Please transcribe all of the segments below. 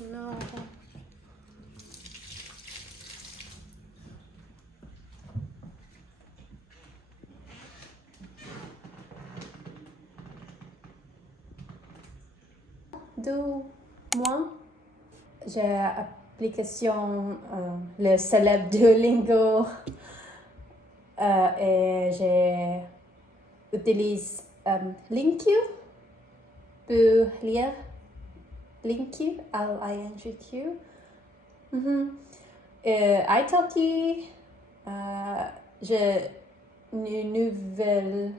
no. Moi, j'ai application le célèbre Duolingo et j'utilise LingQ pour lire LingQ, L-I-N-G-Q. Italki, j'ai une nouvelle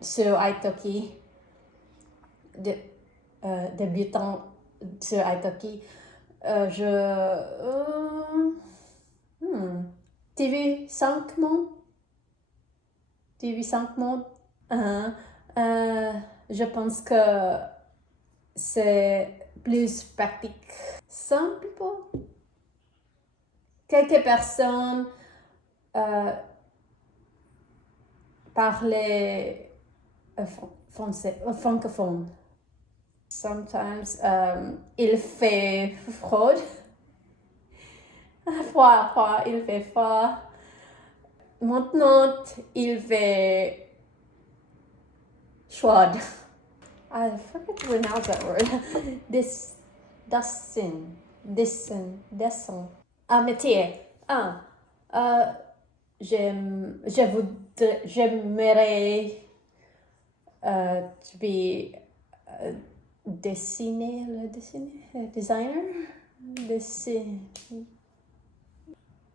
sur Italki, débutant sur Italki. TV5 Monde. TV5 Monde. Je pense que c'est plus pratique. Some people. Quelques personnes parlaient français, francophone. Sometimes il fait froid. Froid, il fait froid. Maintenant, il fait chaud. I forget to pronounce that word. Descend. Métier. J'aimerais to be designer.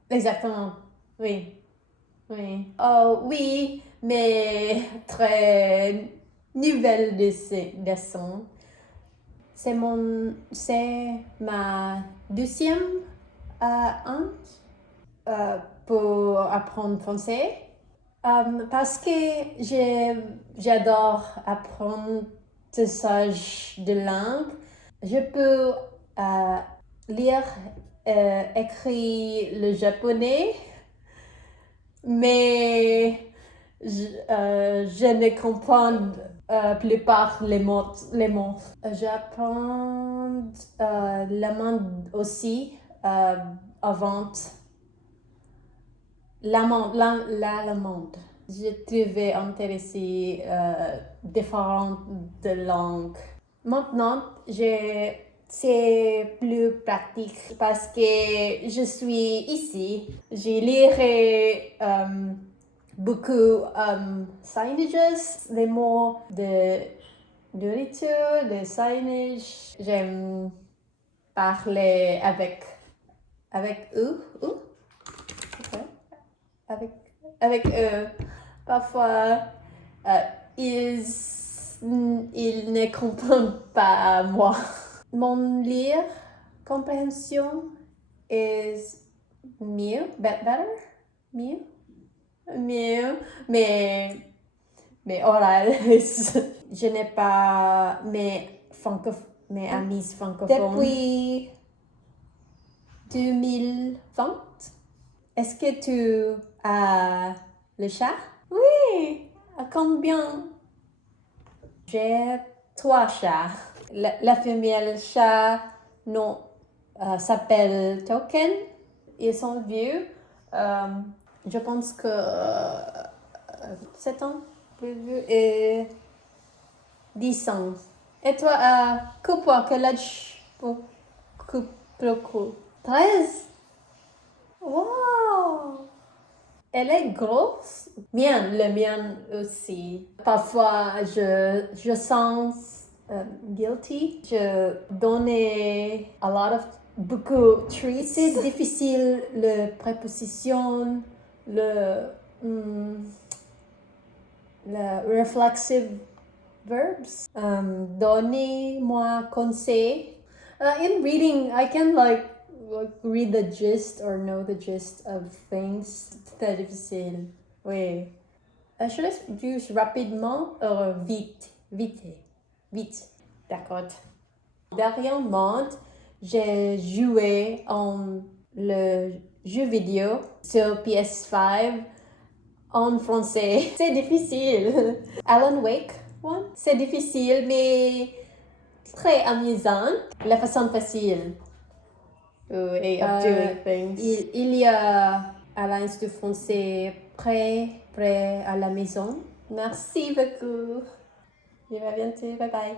Exactement, oui. Oui, mais très nouvelle dessin. C'est ma deuxième année pour apprendre français. Parce que j'adore apprentissage de langue. Je peux lire et écrire le japonais, mais je ne comprends plupart les mots. J'apprends l'allemand aussi avant l'allemande. Je trouvais intéressé différentes langues. Maintenant, c'est plus pratique parce que je suis ici. Je lirai beaucoup signages, les mots de nourriture, de signage. J'aime parler avec eux. Okay. Avec eux. Parfois, ils ne comprennent pas moi. Mon lire compréhension is better, mieux, mais oral. Je n'ai pas mes amis francophones depuis 2020. Est-ce que tu as le chat? Oui. Combien? J'ai 3 chats. La femelle chat s'appelle Token. Ils sont vieux. Je pense que 7 ans plus vieux et 10 ans. Et toi, Cooper, quel âge pour Cooper? 13? Wow! Elle est grosse. Le mien aussi. Parfois, je sens guilty. Je donnais beaucoup treats. C'est difficile, le préposition, le reflexive verbs. Donnez-moi conseil. In reading, I can read the gist or know the gist of things. C'est très difficile. Oui. Je laisse juste rapidement ou vite. D'accord. Dernièrement, j'ai joué le jeu vidéo sur PS5 en français. C'est difficile. Alan Wake 1. C'est difficile, mais Très amusante. La façon facile. Way of doing things. Il y a à l'Institut français près à la maison. Merci beaucoup. Et à bientôt. Bye bye.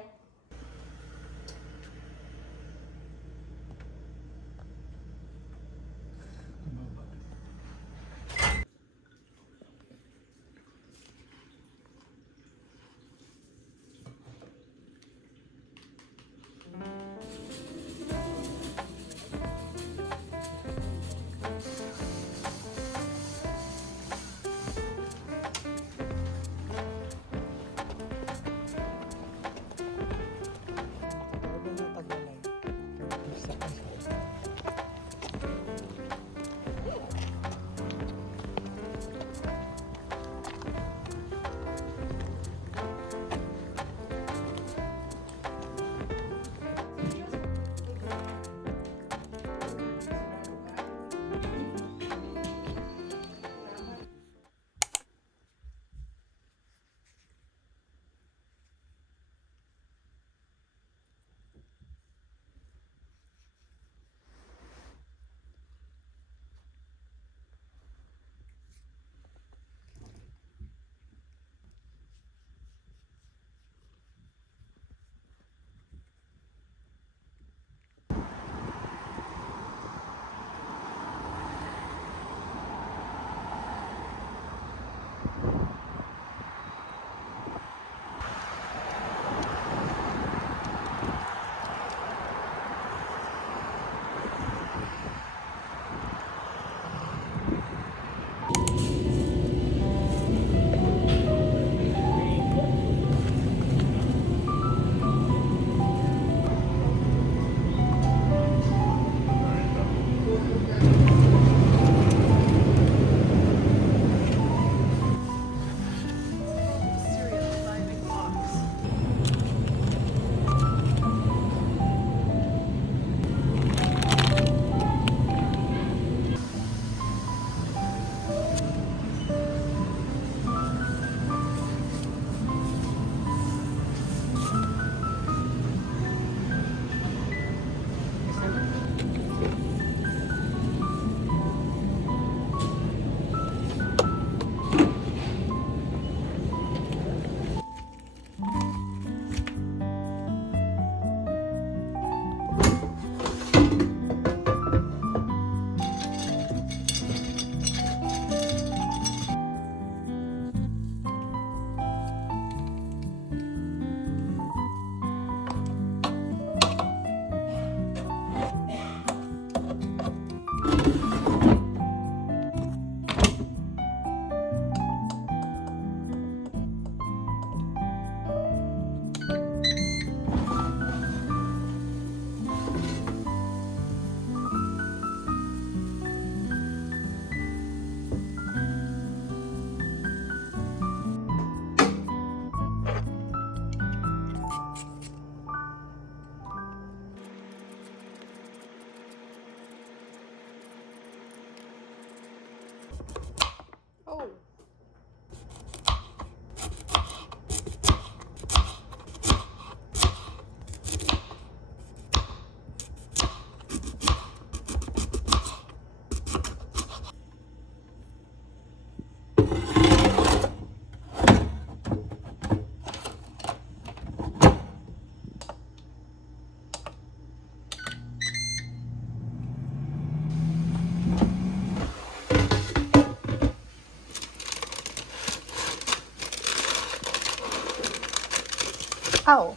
Ow.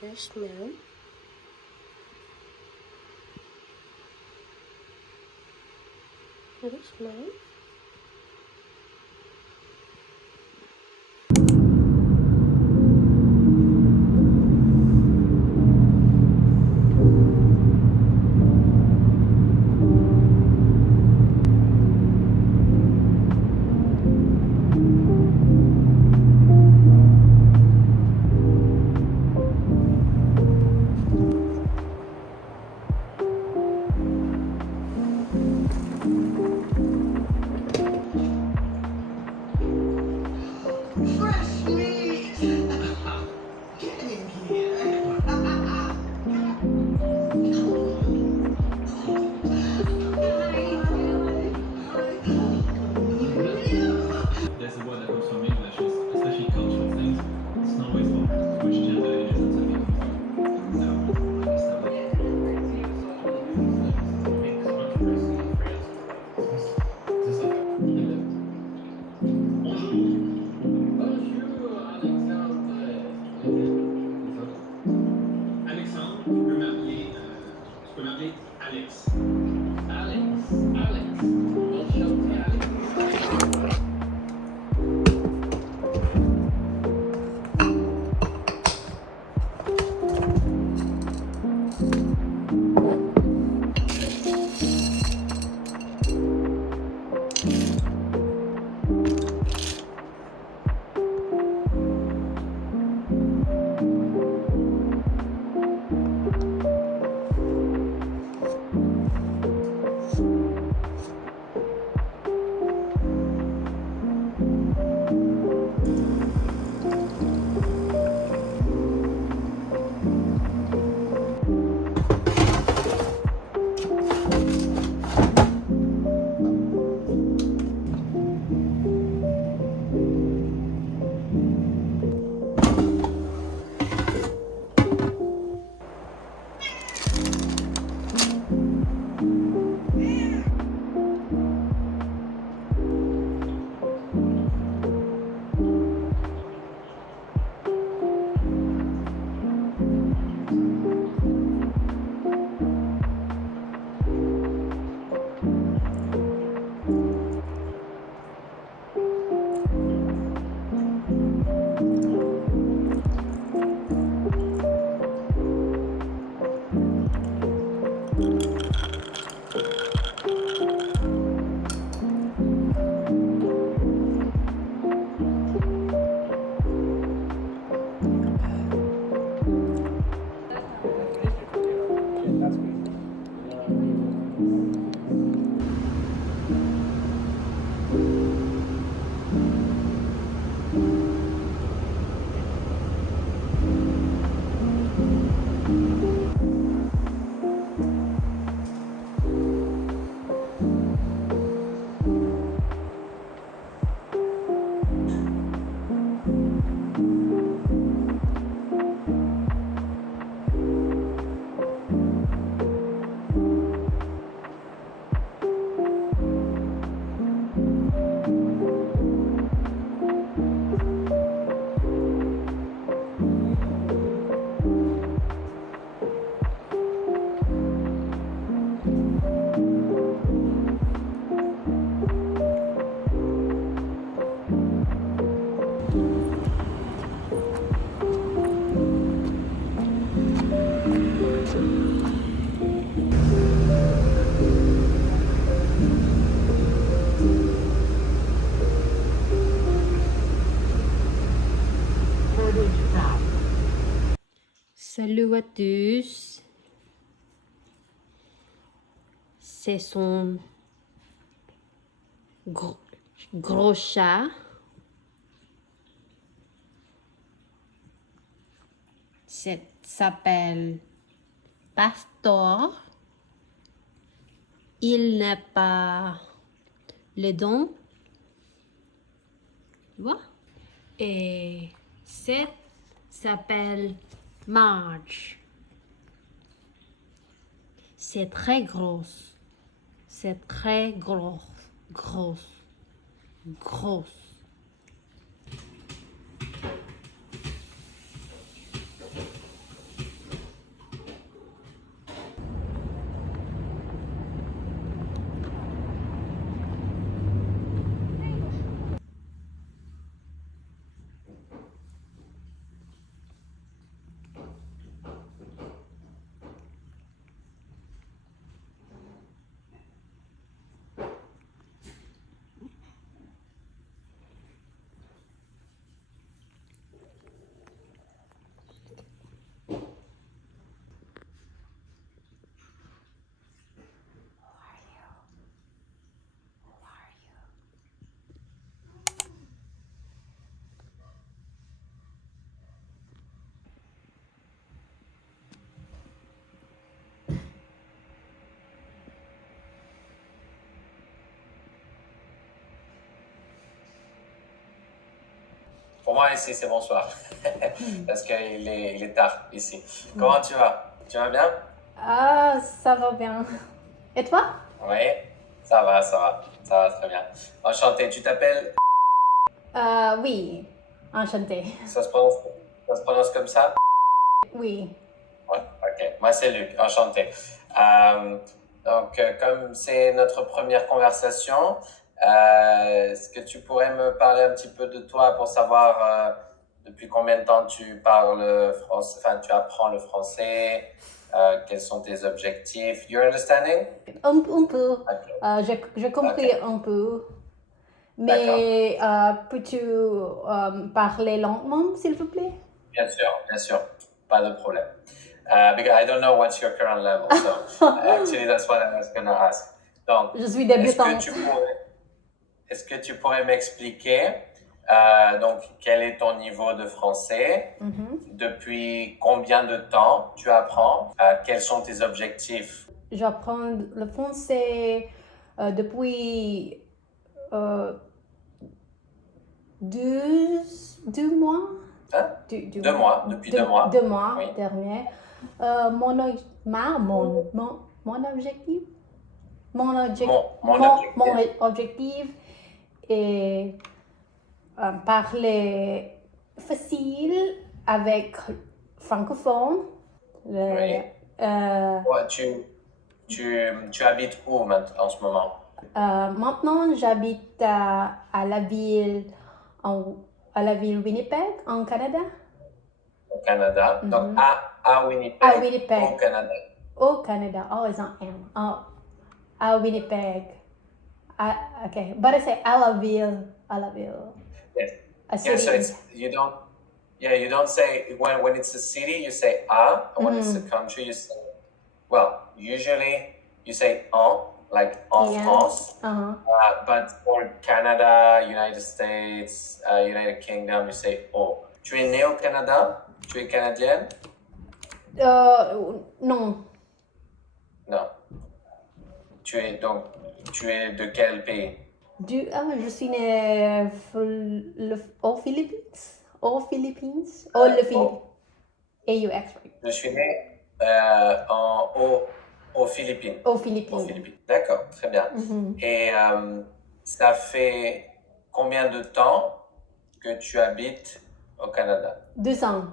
There's no. There's no. Fresh meat! Get in here! There's a word that comes from English, especially cultural things. It's not always about which gender it is until you confirm. So, I guess that Alexandre, je peux m'appeler Alex. Alex. Enchanté, Alex. Salut à tous. C'est son gros chat. S'appelle Pastor. Il n'a pas les dents. Tu vois? Et cette s'appelle Marge. C'est très grosse. C'est très grosse. Grosse. Pour moi, ici, c'est bonsoir. Parce qu'il est tard ici. Comment tu vas? Tu vas bien? Ah, ça va bien. Et toi? Oui, ça va, ça va. Ça va très bien. Enchanté. Tu t'appelles? Oui, enchanté. Ça se prononce comme ça? Oui. Ouais, ok. Moi, c'est Luc. Enchanté. Comme c'est notre première conversation, est-ce que tu pourrais me parler un petit peu de toi pour savoir depuis combien de temps tu parles français, enfin, tu apprends le français, quels sont tes objectifs? You're understanding? Un peu. Ok. J'ai compris un peu. Mais peux-tu parler lentement, s'il vous plaît? Bien sûr, pas de problème. Because I don't know what's your current level, so actually that's what I was gonna ask. Donc, Je suis débutante. est-ce que tu pourrais m'expliquer donc quel est ton niveau de français? Depuis combien de temps tu apprends? Quels sont tes objectifs? J'apprends le français depuis deux mois. Hein? Deux mois, depuis 2 mois. 2 mois Oui. dernier. Mon objectif. Mon objectif est parler facile avec francophone. Oui. Ouais, tu habites où maintenant, en ce moment? Maintenant, j'habite à la ville Winnipeg, en Canada. Au Canada. Donc, à Winnipeg, À Winnipeg. au Canada. Au Canada, always on M. À Winnipeg. Okay, but I say à la ville. Yes. A Yeah, so city. you don't say, when it's a city, you say a, and when it's a country, you say, well, usually you say en, like en Yeah. France. Uh-huh. But for Canada, United States, United Kingdom, you say O. Tu es né au Canada? Tu es canadienne? Non. Non. Tu es de quel pays? Je suis née aux Philippines. Aux Philippines. Le Philippines. AUX, right? Je suis né aux Philippines. Aux Aux Philippines. Philippines. D'accord, très bien. Et ça fait combien de temps que tu habites au Canada? 2 ans.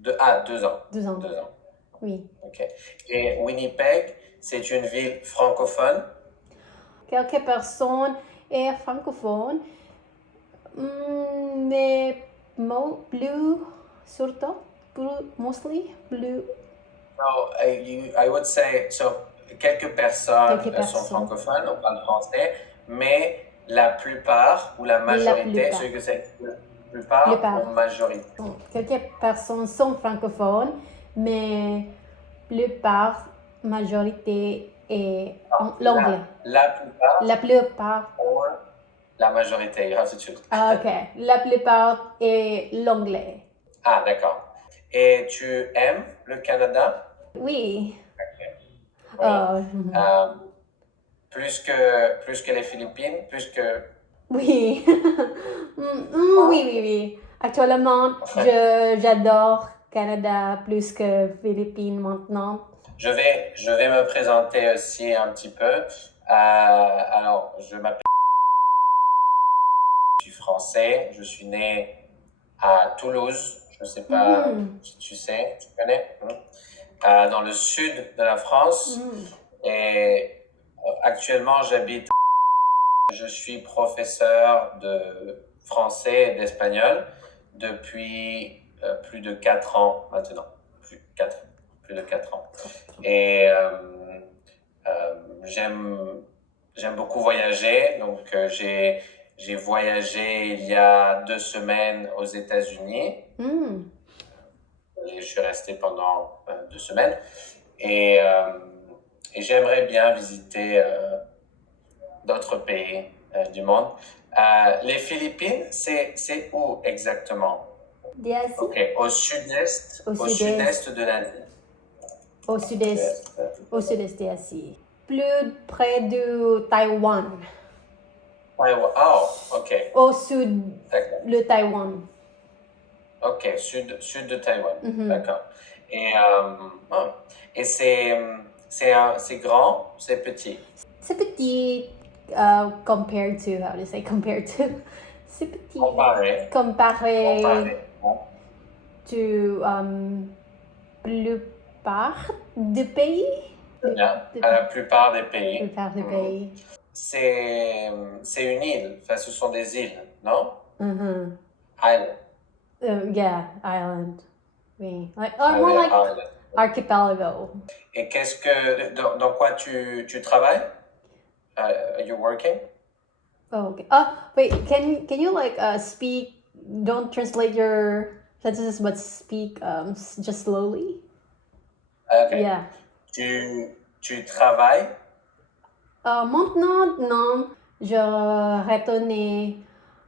2 ans. 2 ans. 2 ans. Oui. Ok. Et Winnipeg, c'est une ville francophone? Quelques personnes sont francophones, mais plus surtout, mostly plus. No, I would say, so, quelques personnes Quelques sont personnes. francophones, on parle français, mais la plupart ou la majorité, plupart. celui que c'est la plupart Plupart. ou majorité. Quelques personnes sont francophones, mais majorité est l'anglais. La plupart La plupart. ou la majorité, you have to choose. Ok. La plupart est l'anglais. Ah, d'accord. Et tu aimes le Canada? Oui. Oui. Plus que les Philippines, plus que... Oui. Oui. Actuellement, j'adore Canada plus que Philippines maintenant. Je vais me présenter aussi un petit peu. Alors, je m'appelle... Je suis français. Je suis né à Toulouse. Je ne sais pas si tu sais, tu connais? Dans le sud de la France. Et actuellement, j'habite... Je suis professeur de français et d'espagnol depuis plus de 4 ans maintenant. Plus de 4 ans. Et j'aime beaucoup voyager. Donc, j'ai voyagé il y a 2 semaines aux États-Unis. Et je suis resté pendant 2 semaines. Et j'aimerais bien visiter d'autres pays du monde. Les Philippines, c'est où exactement? D'Asie. Ok, au sud-est de l'Asie. Au sud-est d'Asie. Plus près de Taïwan. Taïwan. Oh, ok. Au sud, D'accord. le Taïwan. Ok, sud de Taïwan. Mhm. D'accord. Et, oh. Et c'est grand, c'est petit. C'est petit compared to, how to say compared to? C'est petit. Comparé. Comparé to plupart du pays. Bien. À la plupart des pays. Plupart du pays. C'est une île. Enfin, ce sont des îles, non? Mhm. Island. Yeah, island. Oui. Like, Ah, more des like islands. archipelago. Et qu'est-ce que dans quoi tu travailles? Are you working? Oh, okay. Wait. Can you like speak? Don't translate your sentences, but speak just slowly. Ok. Yeah. Tu travailles? Maintenant, non. Je retourne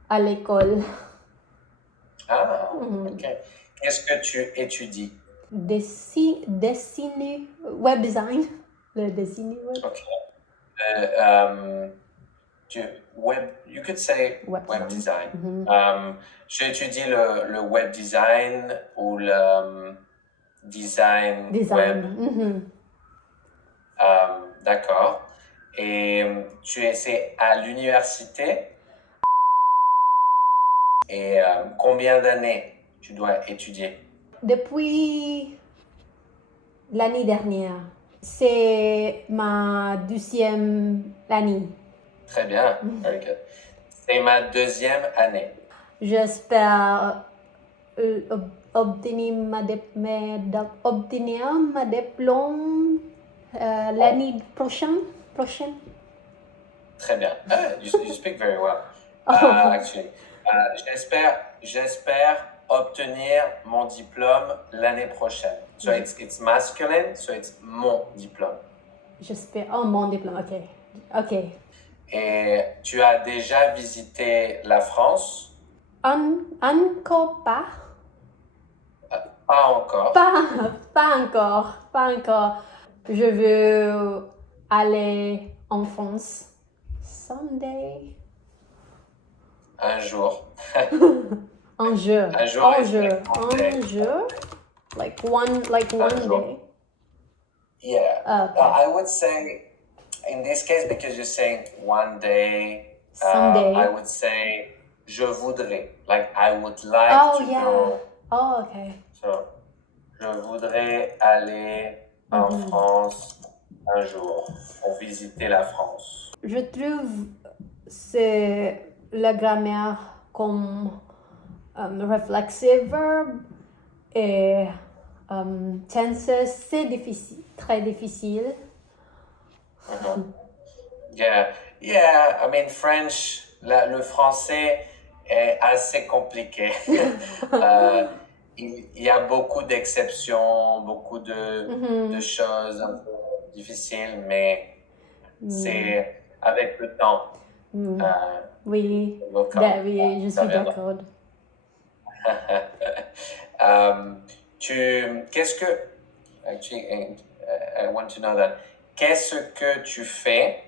à l'école. Ah, Mhm. ok. Qu'est-ce que tu étudies? Dessiner, web design. Le dessiner web. Ok. You could say Web web design. Mhm. J'étudie le web design ou le design web. Design. Mhm. D'accord. Et c'est à l'université. Et combien d'années tu dois étudier? Depuis l'année dernière, c'est ma deuxième année. Très bien. Very good. C'est ma deuxième année. J'espère obtenir ma diplôme l'année prochaine. Très bien. You speak very well. Oh. Actually. J'espère obtenir mon diplôme l'année prochaine. So it's masculine, so it's mon diplôme. J'espère. Oh, mon diplôme. Ok. Et tu as déjà visité la France? Encore pas. Pas encore. Pas encore. Je veux aller en France. Someday. Un jour. Un jour. Un jour. Like one jour. day. Yeah. Okay. I would say, in this case, because you're saying one day, Someday. I would say, je voudrais. Like, I would like Oh, to yeah. go. Oh, okay. So, je voudrais aller en France un jour pour visiter la France. Je trouve c'est la grammaire comme reflexive verb et tense, c'est difficile, très difficile. Yeah. I mean, French, le français est assez compliqué. Il y a beaucoup d'exceptions, beaucoup de choses un peu difficiles, mais c'est avec le temps. Oui, Vocal. oui, je Ça suis viendra. d'accord. Qu'est-ce que... Actually, I want to know that. Qu'est-ce que tu fais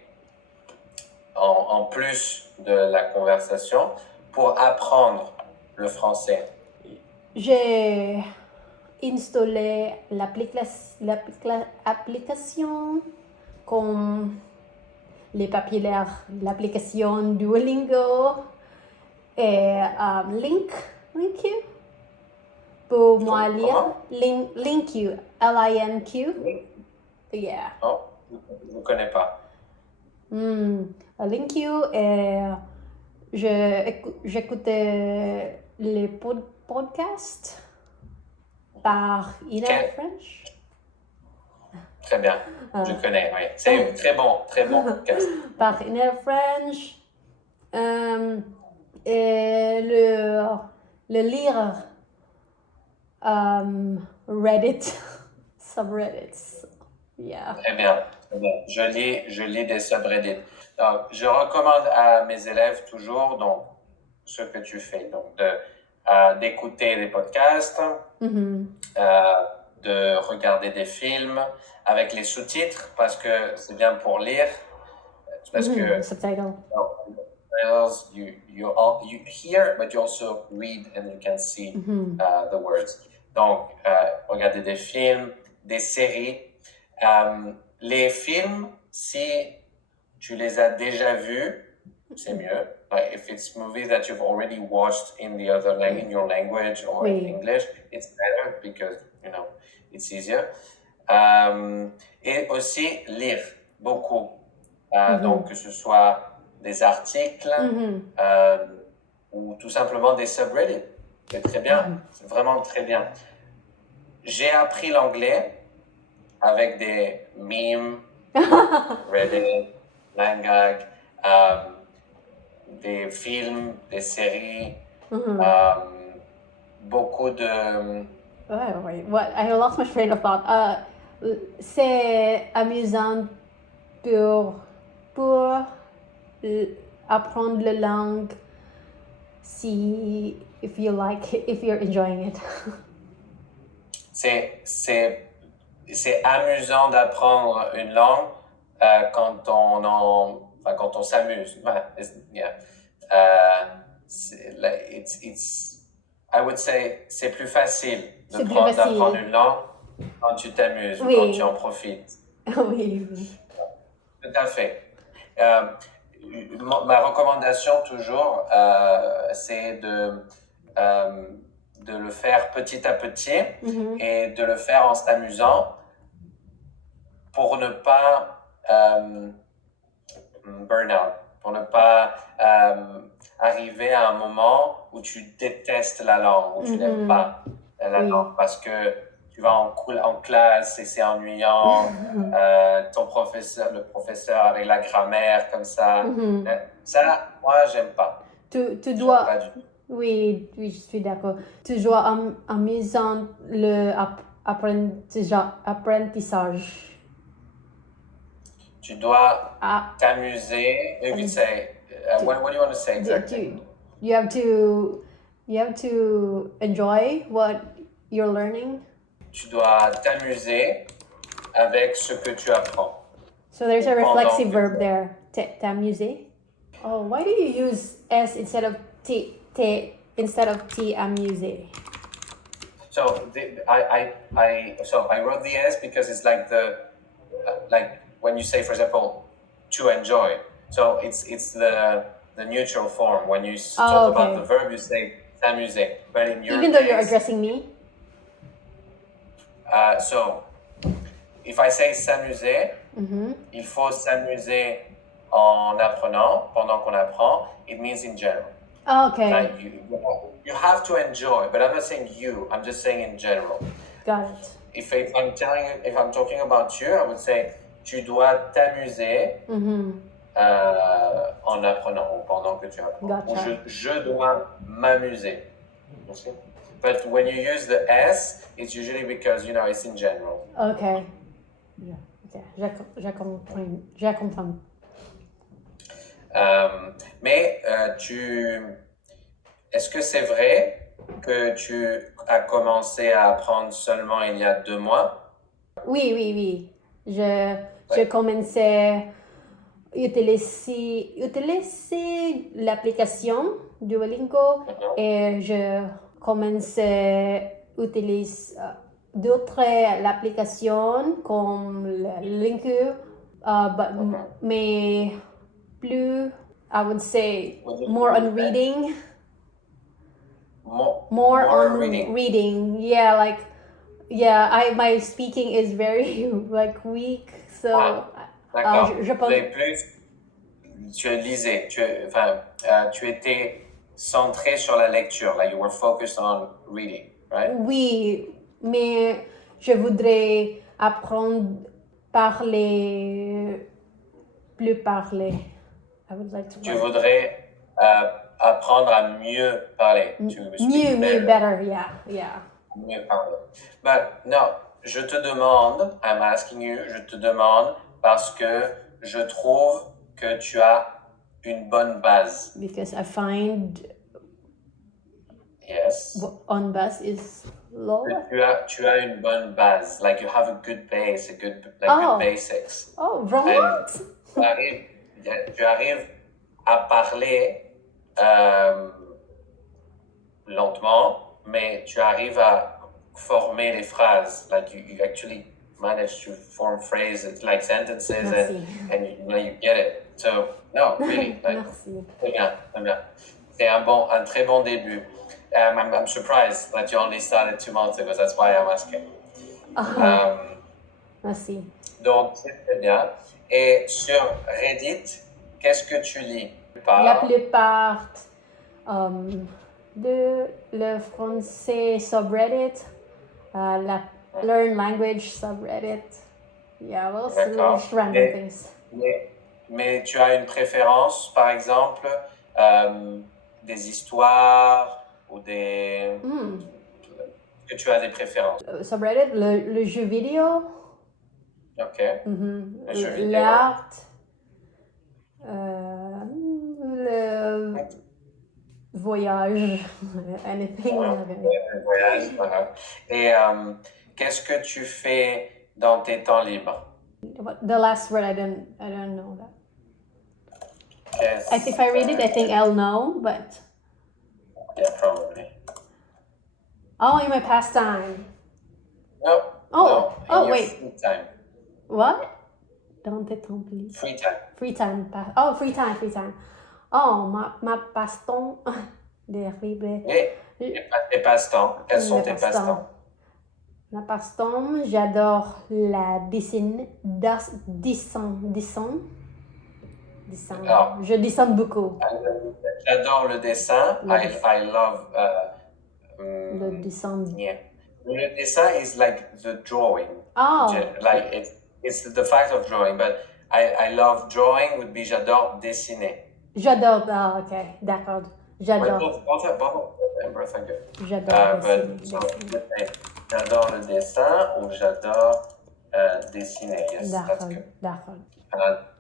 en plus de la conversation pour apprendre le français? J'ai installé l'application comme les papiers, l'application Duolingo et Link pour moi lire. Comment? Link, L-I-N-Q. Yeah. Oh, je ne connais pas. Link et j'écoutais les podcasts par Inner French. Très bien, je connais, oui. C'est très bon podcast. Par Inner French. Et le lire Reddit, subreddits. Yeah. Très bien. Je lis des subreddits. Donc, je recommande à mes élèves toujours donc, ce que tu fais. Donc, d'écouter des podcasts, de regarder des films avec les sous-titres parce que c'est bien pour lire. Parce que Subtitle. subtitles, you hear, but you also read and you can see the words. Donc, regarder des films, des séries. Les films, si tu les as déjà vus, c'est mieux. Like if it's movies that you've already watched in the other in your language or in Oui. English, it's better because it's easier. Et aussi lire beaucoup. Donc que ce soit des articles ou tout simplement des subreddits. C'est très bien, c'est vraiment très bien. J'ai appris l'anglais avec des memes, Reddit, Langag, des films, des séries, beaucoup de... Ouais. What? I lost my train of thought. C'est amusant pour apprendre la langue if you're enjoying it. C'est amusant d'apprendre une langue quand on s'amuse. I would say c'est plus facile d'apprendre une langue quand tu t'amuses, Oui. quand tu en profites. Oui. Tout à fait. Ma recommandation toujours, c'est de le faire petit à petit et de le faire en s'amusant pour ne pas burn out, pour ne pas arriver à un moment où tu détestes la langue, où tu n'aimes pas la langue parce que tu vas en classe et c'est ennuyant, le professeur avec la grammaire comme ça. Ça, moi, j'aime pas. Tu dois... Pas du tout. Oui, je suis d'accord. Tu dois amusant le apprentissage. Tu dois t'amuser. You could say, what do you want to say exactly? You have to enjoy what you're learning. Tu dois t'amuser avec ce que tu apprends. So there's a reflexive verb there, t'amuser. Oh, why do you use S instead of T, amuser? So I wrote the S because it's like like when you say, for example, to enjoy. So it's the neutral form. When you talk about the verb, you say s'amuser. But in your even though you're addressing me. So if I say s'amuser, il faut s'amuser en apprenant, pendant qu'on apprend. It means in general. Okay. Like you have to enjoy, but I'm not saying you. I'm just saying in general. Got it. If I'm talking about you, I would say tu dois t'amuser en apprenant ou pendant que tu apprends. Gotcha. Ou je dois m'amuser. Okay? But when you use the S, it's usually because it's in general. Okay. Yeah. Okay. Je comprends. Mais est-ce que c'est vrai que tu as commencé à apprendre seulement il y a 2 mois? Oui. Je commençais à utiliser l'application Duolingo et je commençais à utiliser d'autres applications comme Linku, mais plus, I would say, more on reading. More on reading. Yeah, my speaking is very weak, so D'accord. je pense. Mais plus, tu lisais, tu étais centré sur la lecture, like you were focused on reading, right? Oui, mais je voudrais apprendre parler. I would like to. Tu voudrais apprendre à mieux parler. Mieux, better, yeah. Mieux parler. But no, I'm asking you, je te demande parce que je trouve que tu as une bonne base. Because I find Yes. on base is low. Tu as une bonne base, like you have a good base, good basics. Oh, from what? Tu arrives à parler lentement, mais tu arrives à former les phrases. Like you actually manage to form phrases, like sentences, Merci. and you get it. So, no, really, like, Merci. très bien, très bien. C'est un très bon début. I'm surprised that you only started 2 months ago. That's why I'm asking. Merci. Donc, c'est très bien. Et sur Reddit, qu'est-ce que tu lis? La plupart de le français subreddit, la learn language subreddit. Yeah, well, D'accord. it's random things. Mais tu as une préférence, par exemple, des histoires ou des... Que tu as des préférences? Subreddit, le jeu vidéo, Ok. Le jeu vidéo. l'art, le voyage, anything. Le voyage, voilà. Et qu'est-ce que tu fais dans tes temps libres? The last word I don't know that. Qu'est-ce- If I read it, I think I'll know, but Yeah, probably. oh, in my pastime. No. Oh, no, in your wait. Free time. What? Dans tes temps libres. Free time. Free time. Free time. Oh, ma passe-temps. Terrible. Et tes passe-temps. Quels sont tes passe-temps? Ma passe-temps, j'adore la dessin. Alors. Je dessine beaucoup. J'adore le dessin. I love... Le dessin. Yeah. Le dessin is like the drawing. Oh. Like it's the fact of drawing, but I love drawing would be j'adore dessiner. J'adore. Ah, ok. D'accord. J'adore. Both are good. J'adore But dessiner. j'adore le dessin ou j'adore dessiner. Yes, that's D'accord. good. D'accord.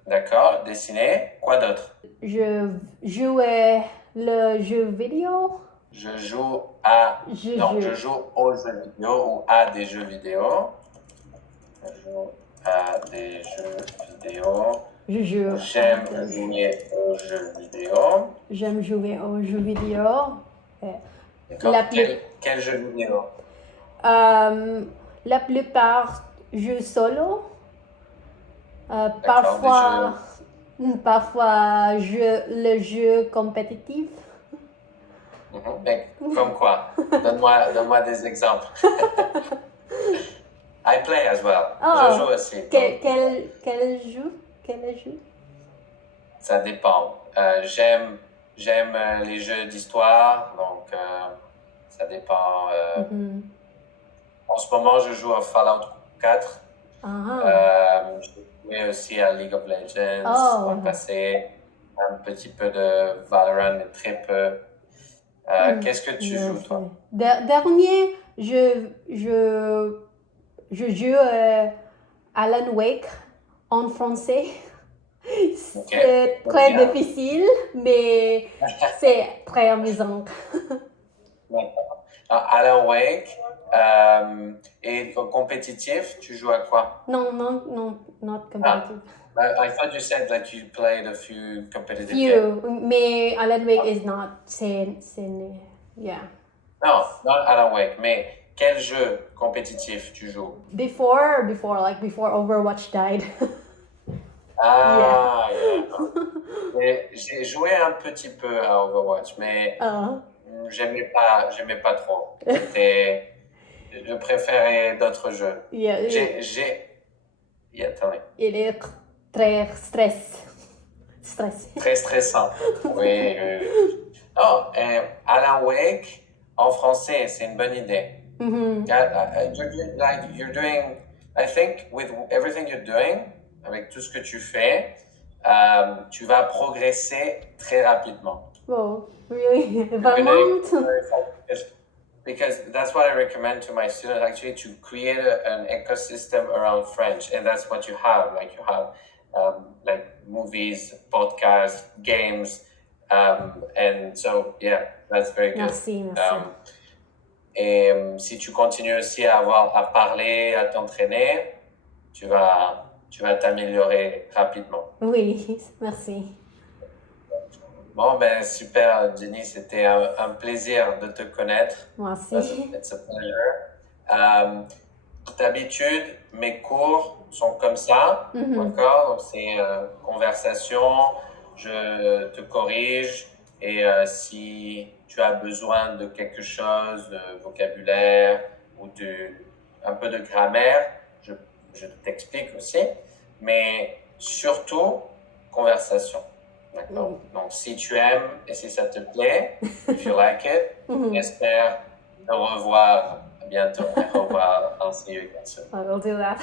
D'accord, dessiner. Quoi d'autre? Je jouais le jeu vidéo. Je joue à... Je je joue aux jeux vidéo ou à des jeux vidéo. Je joue à des jeux vidéo. Je joue. J'aime jouer aux jeux vidéo. J'aime jouer aux jeux vidéo. D'accord. La plus- Quel jeu vidéo? La plupart jeux solo. Parfois le jeu compétitif. Mais comme quoi? Donne-moi des exemples. I play as well. Oh. Je joue aussi. Quel jeu? Ça dépend. J'aime les jeux d'histoire, donc ça dépend. En ce moment, je joue à Fallout 4. J'ai joué aussi à League of Legends dans le passé. Un petit peu de Valorant, mais très peu. Qu'est-ce que tu joues, toi? Dernier, je joue Alan Wake en français. C'est très Bien. difficile, mais c'est très amusant. D'accord. Alan Wake, et compétitif, tu joues à quoi? Non, not competitive. I thought you said that you played a few competitive games. Few, mais Alan Wake is not, yeah. Non, not Alan Wake, mais quel jeu compétitif tu joues? Before Overwatch died. Ah, yeah. J'ai joué un petit peu à Overwatch, mais j'aimais pas trop. Je préférais d'autres jeux. Yeah, Yeah, tell me. il est très stressé. Très stressant. Oui. Oh, Alan Wake en français, c'est une bonne idée. You're doing, I think, with everything you're doing, avec tout ce que tu fais, tu vas progresser très rapidement. Oh, really? Vraiment? Because that's what I recommend to my students, actually, to create an ecosystem around French, and that's what you have. Like you have like movies, podcasts, games, and so yeah, that's very good. Merci. Et si tu continues aussi à parler, à t'entraîner, tu vas t'améliorer rapidement. Oui, merci. Bon, ben super, Jenny, c'était un plaisir de te connaître. Moi aussi. It's a pleasure. D'habitude, mes cours sont comme ça, d'accord? Donc, c'est conversation, je te corrige et si tu as besoin de quelque chose, de vocabulaire ou un peu de grammaire, je t'explique aussi, mais surtout, conversation. D'accord? Donc, si tu aimes et si ça te plaît, if you like it, j'espère te revoir bientôt. I hope I'll see you again soon. I will do that.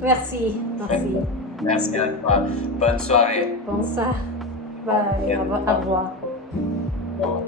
Merci. Merci. Merci à toi. Bonne soirée. Bonsoir. Bye. Au revoir. Au revoir.